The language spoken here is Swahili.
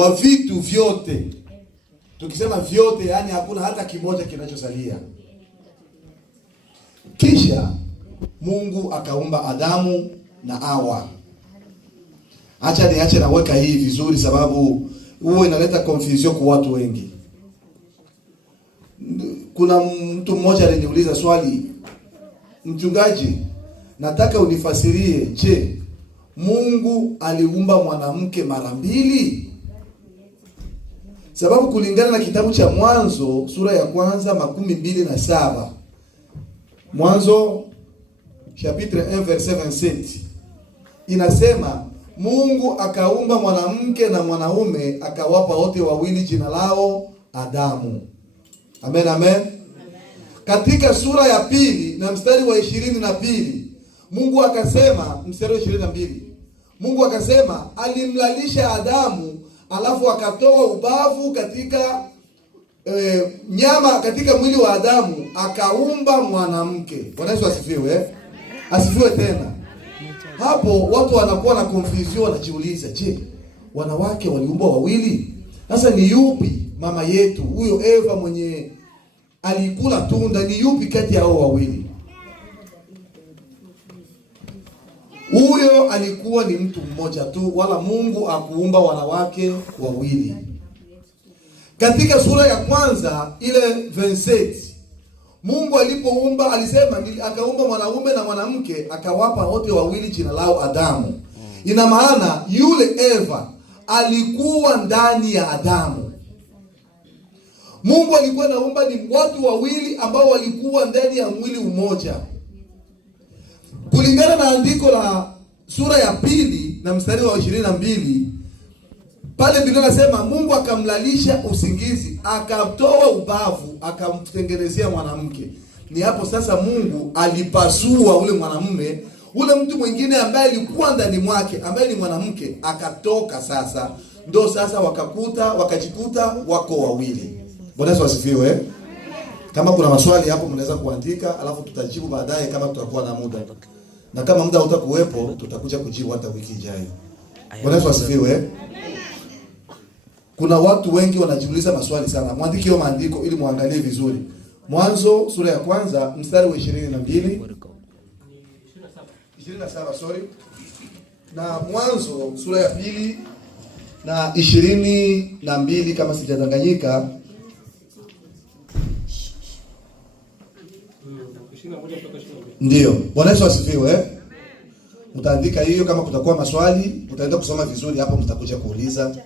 Kwa vitu vyote. Tukisema vyote, yani hakuna hata kimoja kinachosalia. Kisha Mungu akaumba Adamu na Hawa. Acha naweka hii vizuri, sababu huwa inaleta confusion kwa watu wengi. Kuna mtu mmoja aliniuliza swali, mchungaji, nataka unifasirie, je, Mungu aliumba mwanamke mara mbili? Sababu kulingana na kitabu cha Mwanzo sura ya kwanza 27, Mwanzo chapitre 1 verset 27, inasema Mungu akaumba mwanamke na mwanaume akawapa wote wawili jina lao Adamu. Amen, amen. Katika sura ya pili na mstari wa 22, Mungu akasema, mstari wa 22, Mungu akasema alimlalisha Adamu, alafu akatoa ubavu katika nyama katika mwili wa Adamu, akaumba mwanamke. Bwana Yesu asifiwe. Asifiwe tena. Hapo watu wanakuwa na confusion, wanajiuliza, je, wanawake waliumbwa wawili? Sasa ni yupi mama yetu huyo Eva mwenye alikula tunda, ni yupi kati ya hao wawili? Huyo alikuwa ni mtu mmoja tu, wala Mungu hakuumba wanawake wawili. Katika sura ya kwanza ile 27, Mungu alipoumba alisema akaumba mwanaume na mwanamke akawapa wote wawili jina lao Adamu. Ina maana yule Eva alikuwa ndani ya Adamu. Mungu alikuwa anaumba ni watu wawili ambao walikuwa ndani ya mwili mmoja. Kulingana na andiko la sura ya pili na mstari wa 22, pale Biblia inasema Mungu akamlalisha usingizi, akatoa ubavu, akamtengenezea mwanamke. Ni hapo sasa Mungu alipasua ule mwanamume, ule mtu mwingine ambaye alikuwa ndani mwake, ambaye ni mwanamke, akatoka sasa. Ndio sasa wakajikuta wako wawili. Bwana Yesu asifiwe. Kama kuna maswali hapo mnaweza kuandika, alafu tutajibu baadaye kama tutakuwa na muda. Na kama muda utakuwepo, tutakuja kujibu hata wiki ijayo. Bwana Yesu asifiwe. Kuna watu wengi wanajiuliza maswali sana. Mwandike hiyo maandiko ili muangalie vizuri. Mwanzo sura ya kwanza mstari wa 27, sorry. Na Mwanzo sura ya pili na 22 kama sijadanganyika. Ndio. Bwana Yesu asifiwe. Mtaandika hiyo, kama kutakuwa maswali, utaenda kusoma vizuri hapo, mtakuja kuuliza.